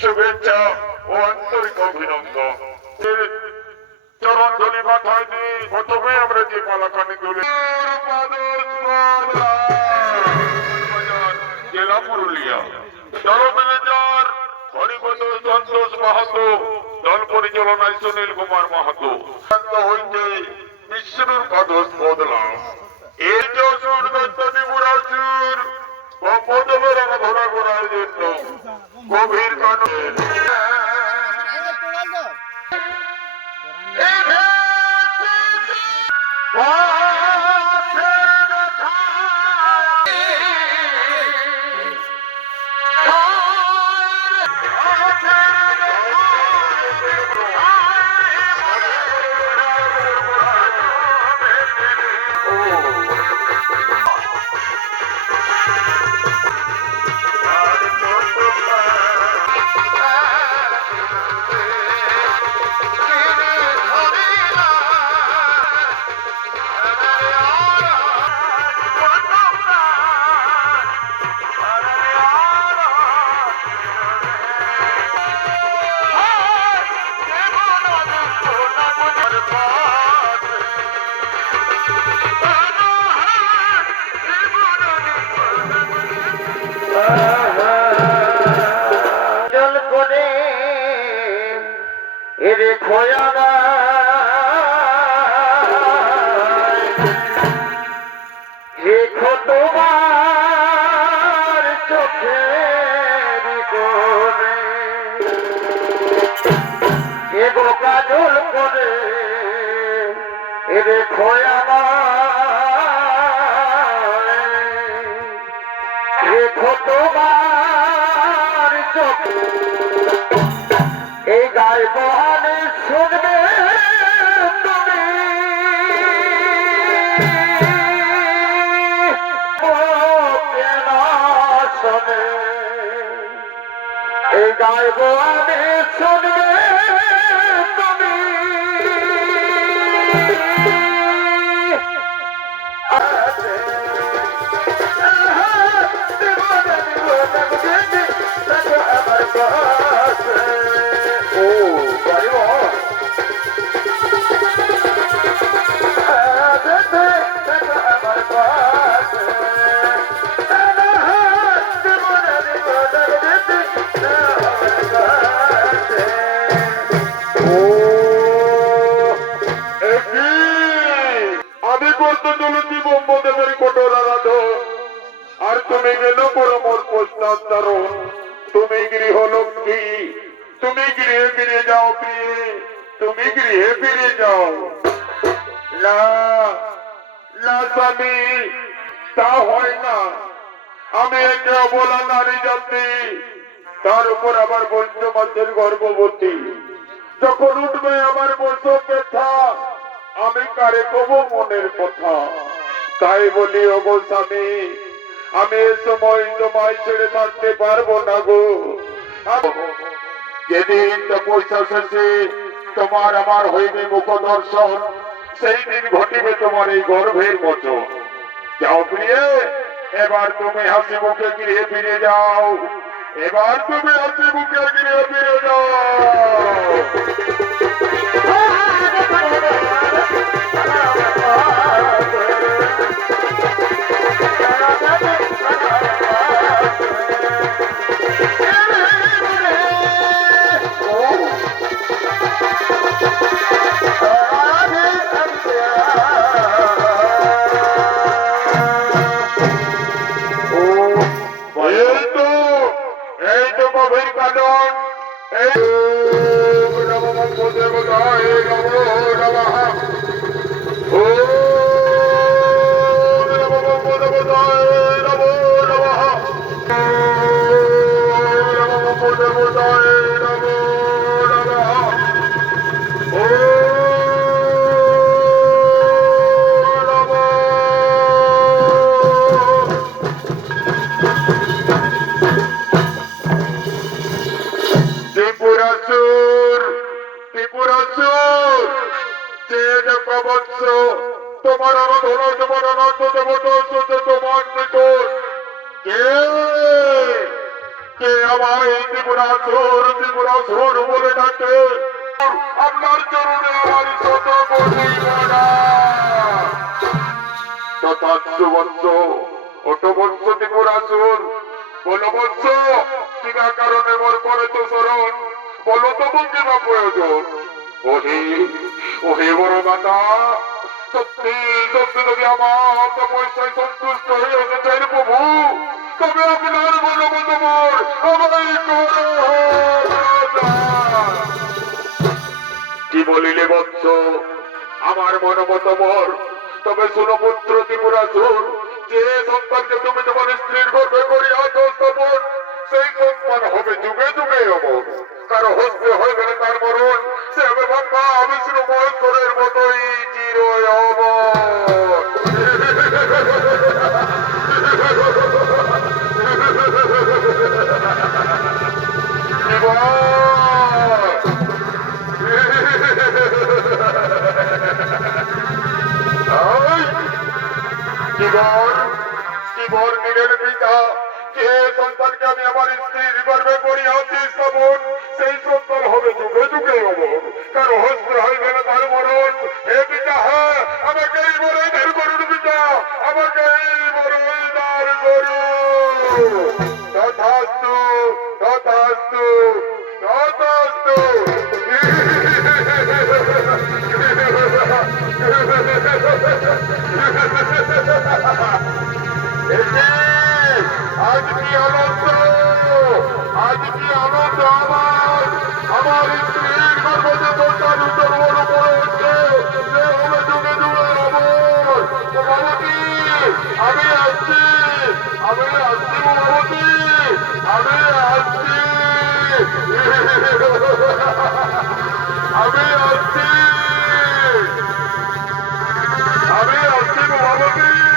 শুভেচ্ছা ও আন্তরিক অভিনন্দন। চরণ ধরে মাথায় দিয়ে প্রথমে আমরা যে মালাখানি তুলে জেলা পুরুলিয়া দল ম্যানেজার হরিপদ সন্তোষ মাহাতো, দল পরিচালনায় সুনীল কুমার মাহাতো। হইতে বিষ্ণুর পদস বদলাম এই যশুর দত্তনী মুরাসুর ও পদবের ঘোরা ঘোরার জন্য গভীর কানের এই গায়ে মহানে শুনবে তুমি শোনে এই গায়ে মহানে শুনবে তুমি আমি করতে চলেছি ব্রহ্মদেবের কঠোর আরাধন, আর তুমি গেল পরমর পশ্চাৎ। তুমি গৃহলক্ষ্মী, তুমি গৃহে ফিরে যাও প্রিয়ে, তুমি গৃহে ফিরে যাও। না না স্বামী, তা হয় না। আমি একে অবলা নারী জাতি, তার উপর আবার পঞ্চমাসের গর্ভবতী। যখন উঠবে আমার বসো ব্যথা, আমি কারে কব মনের কথা। তাই বলি ওগো স্বামী, আমি এ সময় তোমায় ছেড়ে থাকতে পারবো না গো। যেদিন তপস্যা শেষে তোমার আমার হইবে মুখ দর্শন, সেই দিন ঘটিবে তোমার এই গর্ভের মোচন। যাও প্রিয়ে, এবার তুমি হাসি মুখে গৃহে ফিরে যাও। এবার তুমি হাসি মুখে গৃহে ফিরে যাও। এই তো গভীর কারণ এই দেবতায় নমো নমঃ। ওম নমো দেবতায় নমো নমঃ। ওম নমো দেবতায় নমো নমঃ। ওম নমো ত্রিপুরাসুর, ত্রিপুরাসুর তোমার আরাধনা, তোমার অনন্ত দেবতা তোমার নিকট। কে আমায় ত্রিপুরাসুর বলে ডাকে, আপনার চরণে আমার শত কোটি প্রণাম। তথাস্তু বৎস, ওঠো বৎস ত্রিপুরাসুর, বলো বৎস কিনা কারণে মোর করে তো স্মরণ, বলো তবু কিনা প্রয়োজন। ওহে ওহে বড় মাতা, সত্যি সত্যি যদি আমার তপস্যায় সন্তুষ্ট হয়ে এসেছেন প্রভু, তবে আপনার মনোমত মোর আমায় করো। কি বলিলে বৎস, আমার মনোমত মোর, তবে শুনো পুত্র ত্রিপুরাসুর, যে সন্তানকে তুমি তোমার স্ত্রীর গর্ভে করিয়াছ স্থাপন, সেই সন্তান হবে যুগে যুগে অমর। কারো হস্তে হইবে না তার মরণ, সে হবে ব্রহ্মা বিষ্ণু মহেশ্বরের মতোই চির অমর। জীবন দিনের পিতা, যে সন্তানকে আমি আমার স্ত্রীর গর্ভে করিয়াছি স্থাপন, সেই সন্তান হবে যুগে যুগে অমর। কারো হস্তে হইবে না তার মরণ। হে পিতা, হ্যাঁ আমাকে এই বড়ই ধার করুন পিতা, আমাকে এই বড়ই ধার করুন। তথাস্তু তথাস্তু তথাস্তু। আজ কি আনন্দ, আজ কি আনন্দ আমার, আমার স্ত্রীর গর্ভে সন্তান উত্তর পড়েছে, সে হবে যুগে যুগে অমর। ভগবতী আমি আসছি, আমি আসছি ভগবতী, আমি আসছি, আমি আসছি, আমি আসছি ভগবতী।